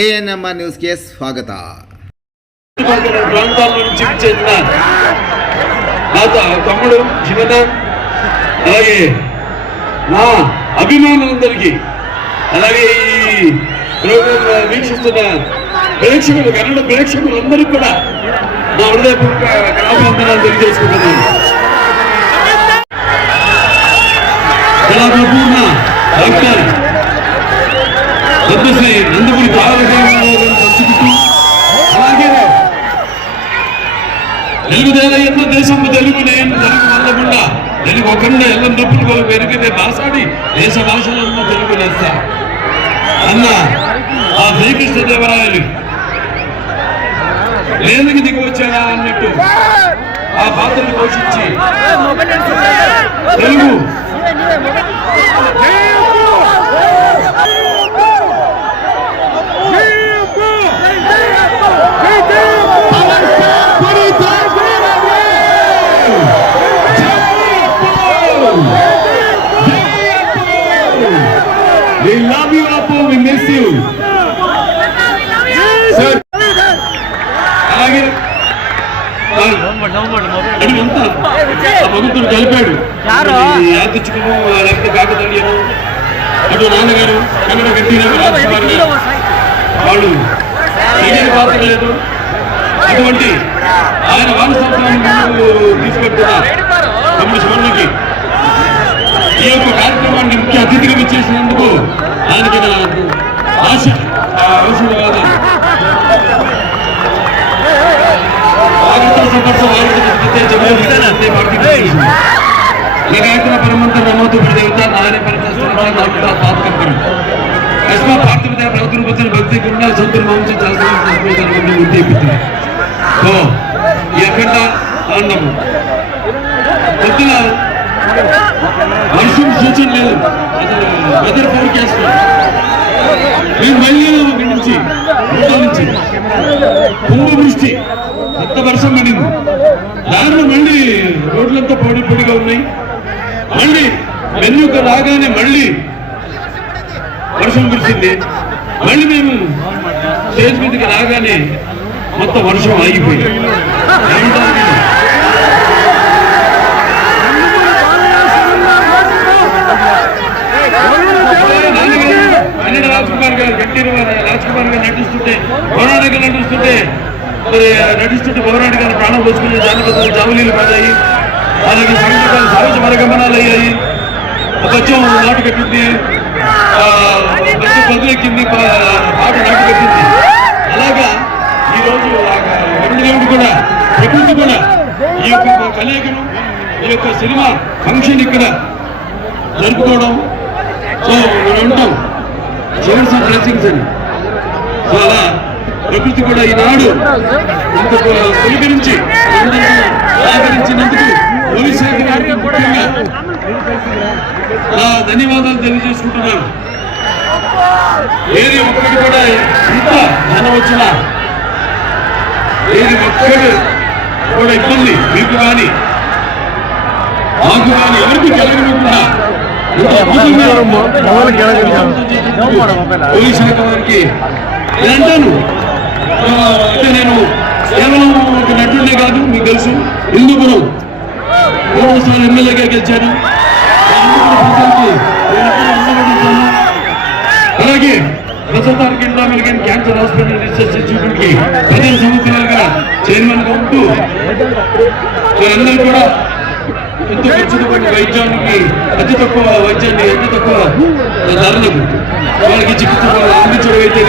ANMR న్యూస్కి స్వాగత. ప్రాంతాల నుంచి చెందిన నా తమ్ముడు శివన, అలాగే నా అభిమానులందరికీ, అలాగే ఈ ప్రోగ్రాం వీక్షిస్తున్న ప్రేక్షకులు, కన్నడ ప్రేక్షకులందరికీ కూడా నా హృదయపూర్వక కళాభివందనాలు తెలియజేసుకుంటున్నాను. కళాపూర్ణ డాక్టర్ పద్మశ్రీ నందమూరి తారక పంచుకుంటూ, అలాగే తెలుగుదేల ఎన్న దేశము తెలుగు నేను తెలుగు వల్లకుండా తెలుగు ఒకరిని ఎల్ల నొప్పులు పెరిగితే మాసాడి దేశ భాషలన్న తెలుగు లెస్స అన్న ఆ శ్రీకృష్ణదేవరాయలు లేనికి దిగి వచ్చాడా అన్నట్టు ఆ పాత్రను పోషించి Telugu We love you, Appu. We miss you. Sir. అలాగే అడిగంతా ఆ భగవంతుడు కలిపాడు. యాదృచ్ఛికము, లేకపోతే కాకతీయము, అటు నాన్నగారు కన్నడ గట్టి వాళ్ళు తెలియని పాత్ర లేదు. అటువంటి ఆయన వారసత్వాన్ని తీసుకెళ్తున్న తమ్ముడు శివన్నకి ఈ యొక్క కార్యక్రమాన్ని ముఖ్య అతిథిగా ఇచ్చేసినందుకు ఆయనకి ఆశ అవసరం కాదు. लगायतना परमंत नमोतु प्रदेवता नारायण परमेश्वर पात्कंपरम अस्मा पार्थिवता प्रवृत्ति बचन भक्ति गुण संतुर मांस चालना संस्कृत उद्दीपितुंది. तो ఈ అఖండ ఆనందము పొద్దున వర్షం సూచన లేదు, అసలు వెదర్ ఫోర్కాస్ట్ మేము బయలుదేరాము. అక్కడి నుంచి కుంభవృష్టి, పెద్ద వర్షం పడింది. దారిలో మళ్ళీ రోడ్లంతా పొడి పొడిగా ఉన్నాయి. మళ్ళీ వెన్నుక రాగానే మళ్ళీ వర్షం కురిసింది. మళ్ళీ మేము స్టేజ్ మీదకి రాగానే మొత్తం వర్షం ఆగిపోయింది. కన్నడ రాజ్కుమార్ గారు, గట్టి రాజ్కుమార్ గారు నటిస్తుంటే, పౌరాణిక నటిస్తుంటే పౌరాణిక గారు ప్రాణం పోసుకునే జానపద జావలీలు పడ్డాయి. అలాగే సంగీతాలు సహజ మరగమనాలు అయ్యాయి. బచ్చం నాటు కట్టింది, బచ్చం బదులెక్కింది, పాట నాటు కట్టింది. అలాగా ఈరోజు వరుణదేవుడు కూడా, ప్రకృతి కూడా ఈ యొక్క కలయికను, ఈ యొక్క సినిమా ఫంక్షన్ ఇక్కడ జరుపుకోవడం. సో మనం ఉంటాం షేర్స్ ఆఫ్ బ్లెస్సింగ్స్ అని. సో అలా ప్రకృతి కూడా ఈనాడు ఇంత పులకరించి ఆదరించినందుకు పోలీస్ శాఖ గారికి ముఖ్యంగా ధన్యవాదాలు తెలియజేసుకుంటున్నాను. ఏది ఒక్కటి కూడా ఇంత జనం వచ్చినా ఏది ఒక్కటి కూడా ఇబ్బంది మీకు కానీ మాకు కానీ ఎవరికి కలగకుండా పోలీస్ శాఖ వారికి నేను అంటాను. అంటే నేను కేవలం ఒక నటుడే కాదు, మీకు తెలుసు హిందూపురం 3వ స్థానం ఎమ్మెల్యేగా గెలిచాను. అలాగే ప్రస్తుతానికి Indo American cancer hospital research institute కి 15 సంవత్సరాలుగా చైర్మన్ గా ఉంటూ అందరూ కూడా ఎంతో ఖర్చుతో వైద్యానికి అతి తక్కువ వైద్యాన్ని, అతి తక్కువ ధరలకు వాళ్ళకి చికిత్స అందించడం అయితే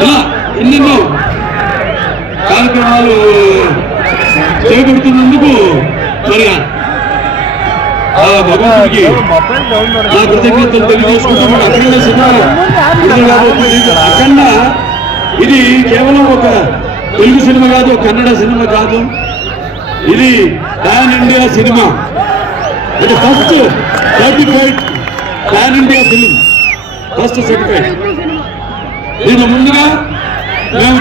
ఇలా ఎన్నెన్నో కార్యక్రమాలు చేపడుతున్నందుకు మరి ఆ భగవంతుడికి నా కృతజ్ఞతలు తెలియజేసుకుంటున్నాను. అఖండ సినిమా అఖండ ఇది కేవలం ఒక తెలుగు సినిమా కాదు, కన్నడ సినిమా కాదు, ఇది పాన్ ఇండియా సినిమా. అంటే first certified pan India film, first certified. దీని ముందుగా మేము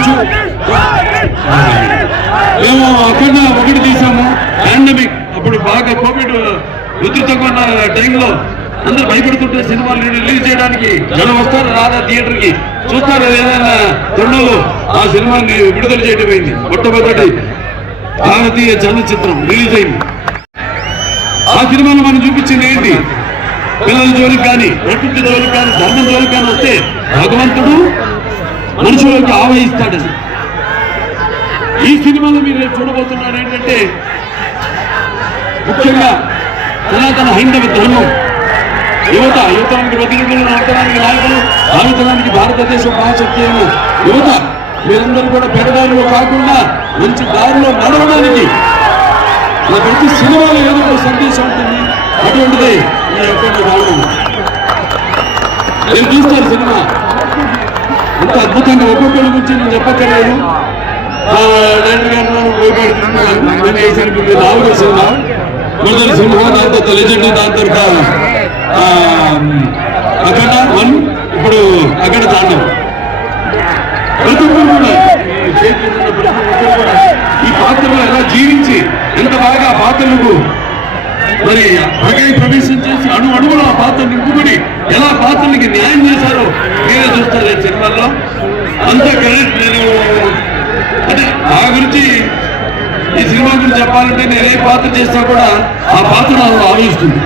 అక్కడ ఒకటి తీసాము, పాండమిక్ అప్పుడు బాగా కోవిడ్ ఉధృతంగా ఉన్న టైంలో అందరూ భయపడుతుంటే సినిమాలు రిలీజ్ చేయడానికి జనం వస్తారు రాదా థియేటర్ కి చూస్తారు ఏదైనా తొండలు ఆ సినిమాని విడుదల చేయడం అయింది. మొట్టమొదటి భారతీయ చలనచిత్రం రిలీజ్ అయింది. ఆ సినిమాలో మనం చూపించింది ఏంటి? పిల్లల జోలికి కానీ ప్రకృతి జోలికి కానీ ధర్మం జోలికి కానీ వస్తే భగవంతుడు మనుషులకు ఆవహిస్తాడని. ఈ సినిమాలో మీరు చూడబోతున్నారు ఏంటంటే ముఖ్యంగా సనాతన హైందవ ధర్మం యువతరానికి ప్రతినిధులు, నవతరానికి నాయకులు, భావితరానికి భారతదేశం మహాశక్తి అయిన యువత మీరందరూ కూడా పెడదారిలో కాకుండా మంచి దారిలో నడవడానికి ప్రతి సినిమాలో ఏదో ఒక సందేశం ఉంటుంది. అటువంటిది ఈ యొక్క కారణం. నేను చూస్తాను సినిమా అంత అద్భుతంగా ఒక్కొక్కరి గురించి నేను చెప్పక్కర్లేదు. డైరెక్టర్ గారు నాలుగో సినిమా మొదటి సినిమా, దాని తర్వాత లెజెండ్, దాని తర్వాత అక్కడ వన్, ఇప్పుడు అక్కడ తాండవం. ప్రతి ఒక్కరు కూడా ఈ పాత్రలో ఎలా జీవించి ఎంత బాగా పాత్రలకు మరి ప్రవేశం చేసి అడుగులో ఆ పాత్ర నింపుకొని ఎలా పాత్రలకి న్యాయం చేశారో మీరే చూస్తారు ఈ సినిమాల్లో. అంత కరెక్ట్. నేను అంటే ఆ గురించి ఈ సినిమా గురించి చెప్పాలంటే నేను ఏ పాత్ర చేసినా కూడా ఆ పాత్ర నాకు ఆలోచిస్తుంది.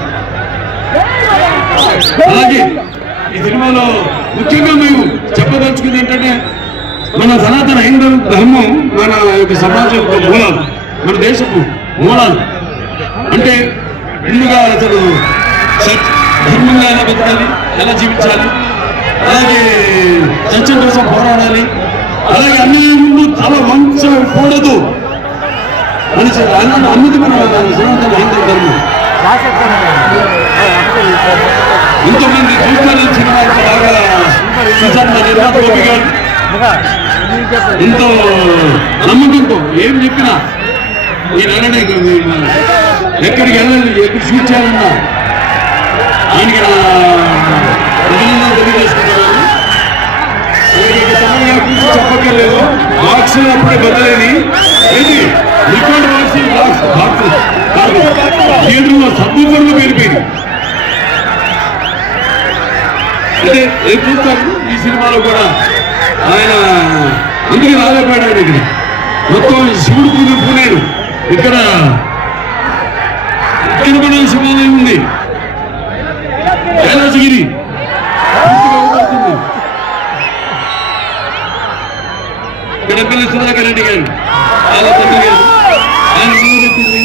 అలాగే ఈ సినిమాలో ముఖ్యంగా మేము చెప్పదలుచుకుంది ఏంటంటే మన సనాతన హైందవ ధర్మం మన యొక్క సమాజం యొక్క మూలాలు, మన దేశపు మూలాలు. అంటే ముందుగా అసలు ధర్మంగా ఎలా బతకాలి, ఎలా జీవించాలి, అలాగే సత్యం కోసం పోరాడాలి, అలాగే అన్ని ముందు తల వంచకూడదు అన్నది మన సనాతన హైందవ ధర్మం. ఎంతోమంది చూస్తారని సినిమా బాగా నిర్మాత గోపి గారు ఎంతో నమ్మకంతో ఏం చెప్పినా ఈ నారాయణ ఎక్కడికి వెళ్ళాలి, ఎక్కడ షూట్ చేయాలన్నా ఆయనకి తెలియజేసుకుంటున్నాను. చెప్పక్కర్లేదు. బాక్స్ అప్పుడే బద్దలేని ఏది రికార్డ్ బాక్స్ థియేటర్లో సబ్బుపరులు పేరిపోయింది. అంటే ఏం చూస్తారు ఈ సినిమాలో కూడా ఆయన అందుకే రాలేపాడు. ఆయన ఇక్కడ మొత్తం శివుడు పూనేరు, ఇక్కడ కూడా శివాలయం ఉంది, కైలాసగిరి ఇక్కడ ఎమ్మెల్యే సుధాకర్ రెడ్డి గారు వాళ్ళ తండ్రి గారు ఆయన పెట్టింది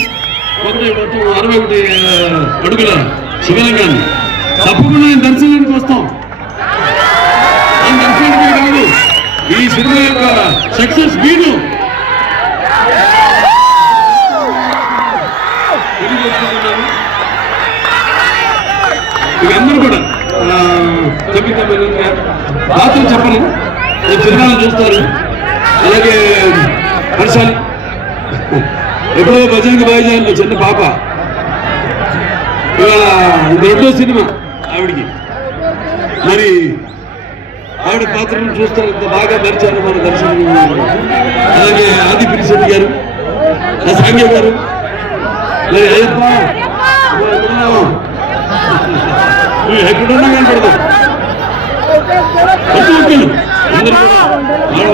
61 అడుగుల శివలింగాన్ని. తప్పకుండా నేను దర్శనానికి వస్తాం. ఆ దర్శనానికే కాదు ఈ సినిమా యొక్క సక్సెస్ వీడు అందరూ కూడా పాత్ర చెప్పను, సినిమాలు చూస్తారు. అలాగే హర్షాలి ఎప్పుడో భజనకి బాగా చిన్న పాప ఇవాళ రెండో సినిమా ఆవిడికి. మరి ఆవిడ పాత్రను చూస్తారు, ఇంత బాగా నడిచారు మన దర్శనం. అలాగే ఆది పిరిశెట్టి గారు, సాంగ్య గారు, మరి అయ్యప్ప ఎక్కడున్నా కనపడదు. ప్రతి ఒక్కరు అందరూ వాళ్ళ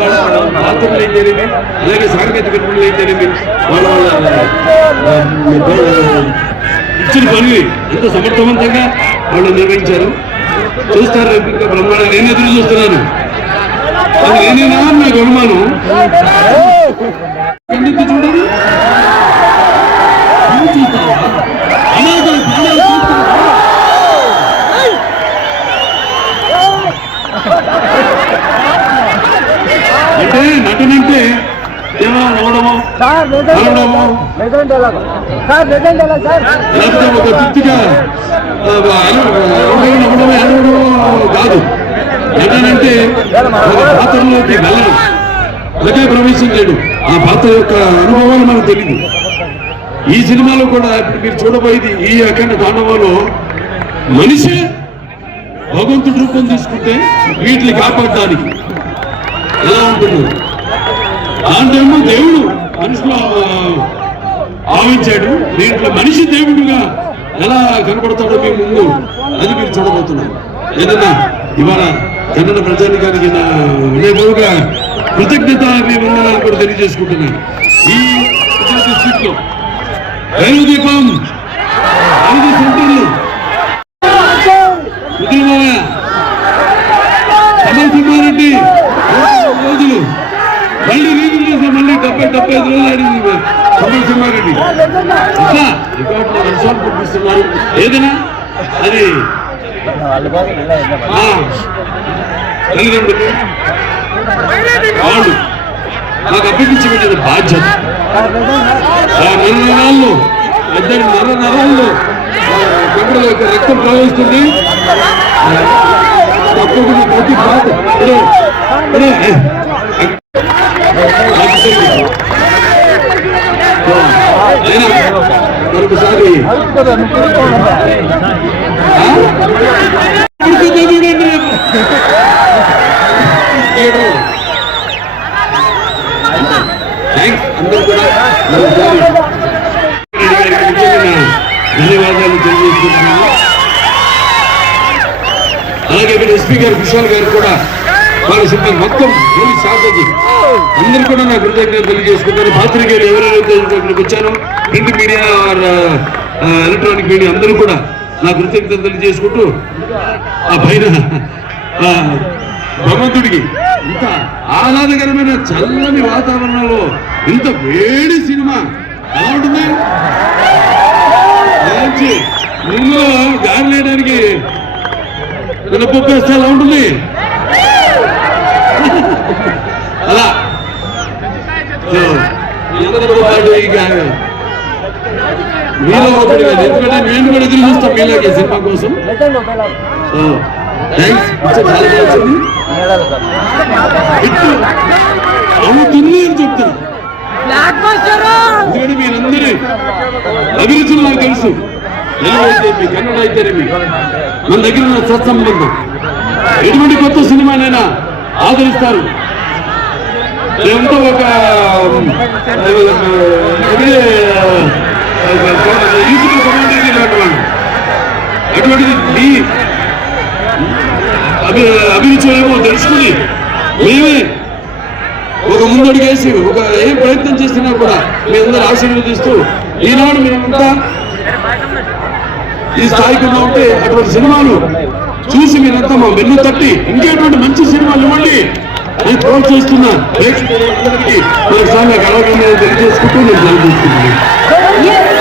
పాత్రలు ఏం జరిగింది, అలాగే సాంకేతిక నిపుణులు ఏం జరిగింది, వాళ్ళ ఇచ్చిన పని ఎంత సమర్థవంతంగా వాళ్ళు నిర్వహించారు. చూస్తారు ఇంకా బ్రహ్మాండ. నేను ఎదురు చూస్తున్నాను. అది నేనేనా నాకు అనుమానం. ఎందుకు చూడదు అంటే నటనంటే నవ్వడమో లేకపోతే ఒక తృప్తిగా నవ్వడమో ఏడవడమో కాదు. నటనంటే ఒక పాత్రలోకి వెళ్ళడం, అలాగే ప్రవేశం చేయడం, ఆ పాత్ర యొక్క అనుభవాలు మనకు తెలియదు. ఈ సినిమాలో కూడా ఇప్పుడు మీరు చూడబోయేది ఈ అఖండ తాండవంలో మనిషి భగవంతుడి రూపం తీసుకుంటే వీటిని కాపాడడానికి ఎలా ఉంటుంది. దాంట్లో దేవుడు మనిషిలో భావించాడు, దీంట్లో మనిషి దేవుడుగా ఎలా కనబడతాడో మీ ముందు అది మీరు చూడబోతున్నారు. ఏదన్నా ఇవాళ కన్నడ ప్రజానికానికి నా హృదయపూర్వక కృతజ్ఞత మీ వందనాలు కూడా తెలియజేసుకుంటున్నాను. ఈ డిస్ట్రిక్ట్ లో రైలు దీపం 5 సెంటర్లు ఉదయమాయ కమల్ సింహారెడ్డి రోజులు మళ్ళీ రిలీజ్ చేస్తే మళ్ళీ 70-75 రోజులు ఆడింది కమల్ సింహారెడ్డి. ఇట్లా రికార్డులో వర్షాలు పంపిస్తున్నారు. ఏదైనా అది తల్లిదండ్రులు వాళ్ళు నాకు అప్పగించబడిన బాధ్యత. ఆ నరాల్లో ఇద్దరి నరాల్లో గంటల యొక్క రక్తం ప్రవహిస్తుంది. తప్పకుండా ప్రతి బాధ మరొకసారి అందరూ కూడా ధన్యవాదాలు తెలియజేస్తున్నాను. అలాగే ఇక్కడ ఎస్పీ గారు విశాల్ గారు కూడా వాళ్ళ సిబ్బంది మొత్తం పోలీస్ శాఖకి అందరూ కూడా నా కృతజ్ఞతలు తెలియజేసుకుంటారు. పాత్రికేయులు ఎవరైతే ఇక్కడికి వచ్చారో ప్రింట్ మీడియా ఎలక్ట్రానిక్ మీడియా అందరూ కూడా నా కృతజ్ఞతలు తెలియజేసుకుంటూ ఆ పైన భగవంతుడికి ఇంత ఆహ్లాదకరమైన చల్లని వాతావరణంలో ఇంత వేడి సినిమా ఎలా ఉంటుంది? ముందులో గాలి లేయడానికి మినపప్పు వేస్తే ఎలా ఉంటుంది? అలా అందరితో పాటు ఇక మీలో ఒకటి కాదు, ఎందుకంటే నేను కూడా ఎదురు చూస్తాం మీలాగే సినిమా కోసం. చాలా బాగుంది అవుతుంది అని చెప్తాను. ఎందుకంటే మీరందరి అభిరుచులు నాకు తెలుసు. తెలుగు అయితే కన్నడ అయితేనేమి మన దగ్గర ఉన్న సత్సంబంధం ఎటువంటి కొత్త సినిమానైనా ఆదరిస్తారు. మేమంతా ఒక యూట్యూబ్ కమ్యూనిటీ లాంటి అటువంటిది మీ అభిరుచులేమో తెలుసుకుని మేమే ఒక ముందడుగేసి ఒక ఏం ప్రయత్నం చేసినా కూడా మీ అందరూ ఆశీర్వదిస్తూ ఈనాడు మేమంతా ఈ స్థాయికి ఉంటే అటువంటి సినిమాలు చూసి మీరంతా మా వెన్ను తట్టి ఇంకేటువంటి మంచి సినిమాలు ఇవ్వండి అని ప్రోత్సహిస్తున్నా ప్రేక్షకులందరికీ మరొకసారి నాకు అలాగే తెలియజేసుకుంటూ నేను తెలియజేస్తున్నాను.